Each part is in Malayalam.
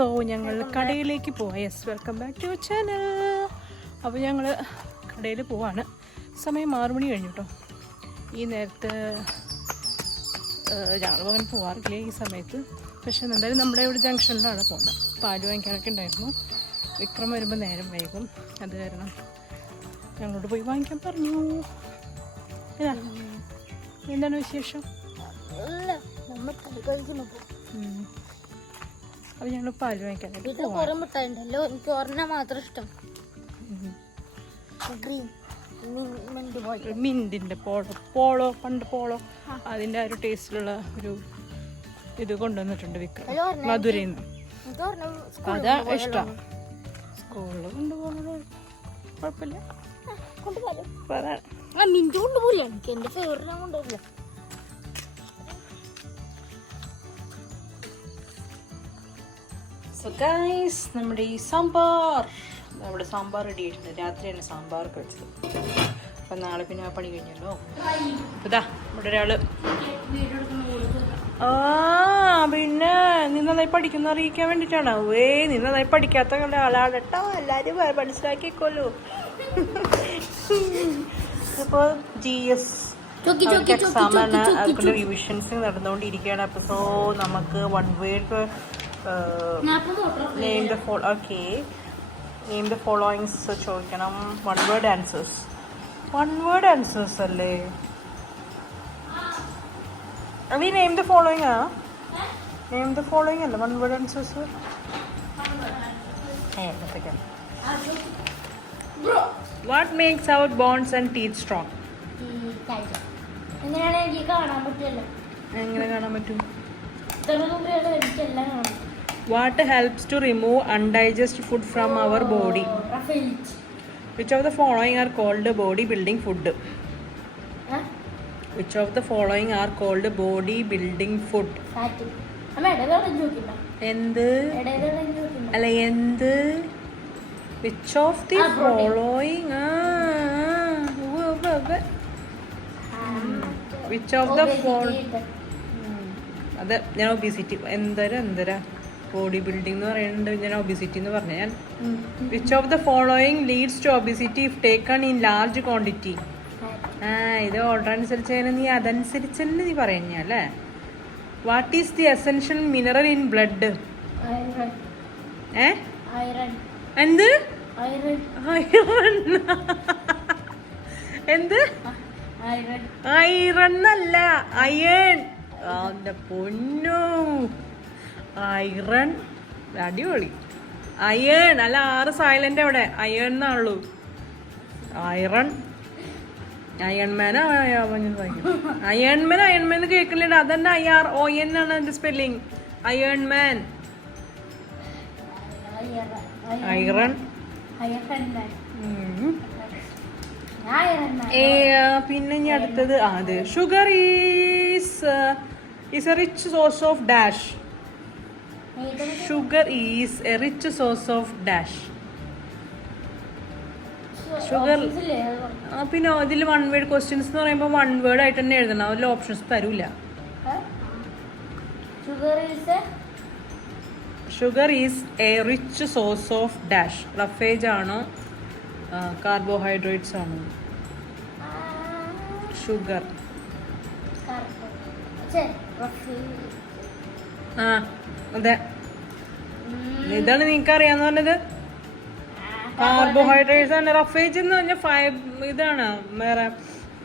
സോ ഞങ്ങൾ കടയിലേക്ക് പോവാം. Yes, welcome back to channel. അപ്പോൾ ഞങ്ങൾ കടയിൽ പോവാണ്. സമയം 6 മണി കഴിഞ്ഞു കേട്ടോ. ഈ നേരത്ത് ഞങ്ങൾ അങ്ങനെ പോകാറില്ല ഈ സമയത്ത്. പക്ഷെ എന്തായാലും നമ്മുടെ ഇവിടെ ജംഗ്ഷനിലാണ് പോകുന്നത്. പാല് വാങ്ങിക്കാനൊക്കെ ഉണ്ടായിരുന്നു. വിക്രം വരുമ്പോൾ നേരം വൈകും. അത് കാരണം ഞങ്ങളോട് പോയി വാങ്ങിക്കാൻ പറഞ്ഞു. എന്താണ് വിശേഷം? അപ്പോൾ ഞങ്ങൾ പാല് വാങ്ങിക്കാനായിട്ട് മിന്റിൻ്റെ പോളോ പണ്ട് പോളോ അതിൻ്റെ ആ ഒരു ടേസ്റ്റിലുള്ള ഒരു ഇത് കൊണ്ടുവന്നിട്ടുണ്ട് വിക്രം മധുരയിൽ നിന്ന്. അതാ ഇഷ്ടം. സ്കൂളിൽ കൊണ്ടുപോകണത് കുഴപ്പമില്ല. സോ ഗൈസ്, നമ്മുടെ ഈ സാമ്പാർ റെഡി ആയിട്ടുണ്ട്. രാത്രിയാണ് സാമ്പാർ കഴിച്ചത്. അപ്പം നാളെ പിന്നെ ആ പണി കഴിഞ്ഞല്ലോ. ഇതാ ഇവിടെ ഒരാള് പിന്നെ നീ നന്നായി പഠിക്കുന്ന അറിയിക്കാൻ വേണ്ടിയിട്ടാണ്. നീ നന്നായി പഠിക്കാത്ത ആളാണ് കേട്ടോ. എല്ലാവരും മനസ്സിലാക്കിക്കോളൂ. ഇപ്പോൾ GS എക്സാമാണ്. അതുകൊണ്ട് റിവിഷൻസ് നടന്നുകൊണ്ടിരിക്കുകയാണ്. അപ്പോൾ സോ നമുക്ക് one word name the followings ചോദിക്കണം. വൺ വേർഡ് ആൻസേഴ്സ് അല്ലേ? We name the following അല്ല one word answers. What makes our bonds and teeth strong? എങ്ങനെ കാണാൻ പറ്റും? What helps to remove undigested food from our body? Which of the following are called body building food? Which of the following are called body building food? എന്ത് അല്ല എന്ത്? Which of the following which of the following അത് ഞാൻ ഒബിസിറ്റി എന്തരാ ബോഡി ബിൽഡിംഗ് എന്ന് പറയുന്നുണ്ട്. ഞാൻ ഒബിസിറ്റി എന്ന് പറഞ്ഞ ഞാൻ which of the following leads to obesity if taken in large quantity? ഇത് ഓർഡർ അനുസരിച്ച് നീ അതനുസരിച്ചല്ലേ നീ പറയുന്ന അല്ലേ? What is the essential mineral in blood? എന്ത്? എന്ത്? ഐറൺ അല്ല, അയേൺ. പൊന്നു, ഐറൺ. അടിപൊളി. അയേൺ അല്ല, 6 സൈലന്റ് അവിടെ. അയേൺ എന്നാണുള്ളൂ. ഐറൺ. അയൺമാൻ കേൾക്കുന്നില്ല. അതന്നെ IRON ആണ് അതിന്റെ സ്പെല്ലിങ്. അയൺമാൻ. ഐറൺ. പിന്നെ ഇനി അടുത്തത് അത് sugar is A rich source of dash. Sugar is A rich source of dash. Sugar. പിന്നെ ഇതിൽ വൺ വേർഡ് ക്വസ്റ്റ്യൻസ് എന്ന് പറയുമ്പോൾ വൺ വേർഡ് ആയിട്ട് തന്നെ എഴുതണം. അതിൽ ഓപ്ഷൻസ് തരൂല. Sugar is A rich source of dash. Roughage ആണോ കാർബോഹൈഡ്രേറ്റ്സ് ആണോ? ഷുഗർ. അതെ, ഇതാണ് നിങ്ങൾക്ക് അറിയാന്ന് പറഞ്ഞത്. കാർബോഹൈഡ്രേറ്റ്സ് ആണ്. റഫേജ് എന്ന് പറഞ്ഞാൽ ഇതാണ് വേറെ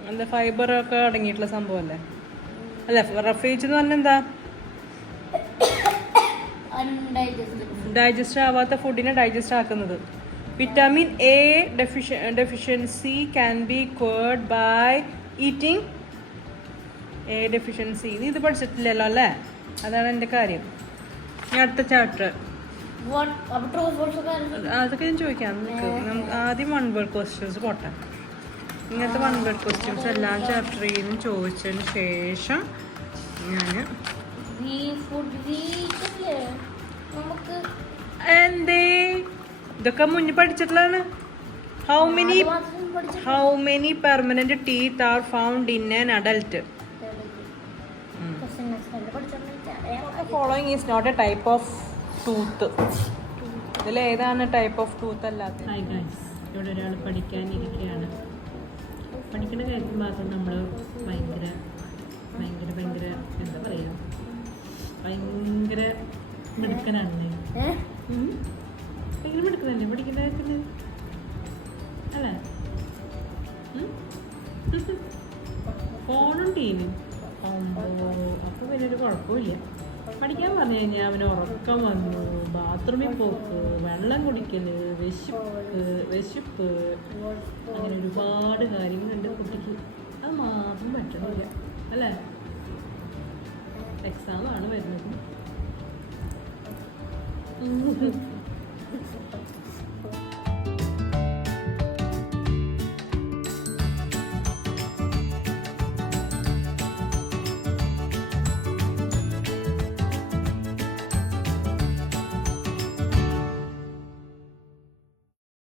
എന്താ ഫൈബർ ഒക്കെ അടങ്ങിയിട്ടുള്ള സംഭവം അല്ലേ? അല്ല, റഫേജ് എന്ന് പറഞ്ഞാൽ എന്താ? ഡൈജസ്റ്റ് ആവാത്ത ഫുഡിനെ ഡൈജസ്റ്റ് ആക്കുന്നത്. Vitamin A deficiency can be cured by eating A deficiency. നീ ഇത് പഠിച്ചിട്ടില്ലല്ലോ അല്ലേ? അതാണ് എൻ്റെ കാര്യം. ഞാൻ അടുത്ത ചാപ്റ്റർ അതൊക്കെ ഞാൻ ചോദിക്കാം. ആദ്യം വൺ വേർഡ് ക്വസ്റ്റ്യൻസ് പോട്ടെ. ഇങ്ങനത്തെ വൺ വേർഡ് ക്വസ്റ്റ്യൻസ് എല്ലാ ചാപ്റ്ററിൽ നിന്നും ചോദിച്ചതിന് ശേഷം ഞാൻ എന്തേ ഇതൊക്കെ മുന്നേ പഠിച്ചിട്ടുള്ളതാണ്. How many permanent teeth are found in an adult? Following is not a type of tooth. ഇതിലേതാണ് ടൈപ്പ് ഓഫ് ടൂത്ത് അല്ലാത്ത? ഹായ് ഗൈസ്, ഇവിടെ ഒരാൾ പഠിക്കാനിരിക്കുകയാണ്. പഠിക്കുന്ന കാര്യം മാത്രം നമ്മൾ ഭയങ്കര ഭയങ്കര ഭയങ്കര എന്താ പറയുക, ഭയങ്കര മിടുക്കനാണ്. ഭയങ്കര മിടുക്കനല്ലേ പഠിക്കുന്ന കാര്യത്തിൽ അല്ലേ? ഫോണും ടിവിയും അപ്പോൾ വലിയൊരു കുഴപ്പമില്ല. പഠിക്കാൻ പറഞ്ഞു കഴിഞ്ഞാൽ അവന് ഉറക്കം വന്നു, ബാത്റൂമിൽ പോക്ക്, വെള്ളം കുടിക്കൽ, വിശപ്പ് അങ്ങനെ ഒരുപാട് കാര്യങ്ങളുണ്ട് കുട്ടിക്ക്. അത് മാത്രം പറ്റണില്ല അല്ലേ? എക്സാമാണ് വരുന്നത്.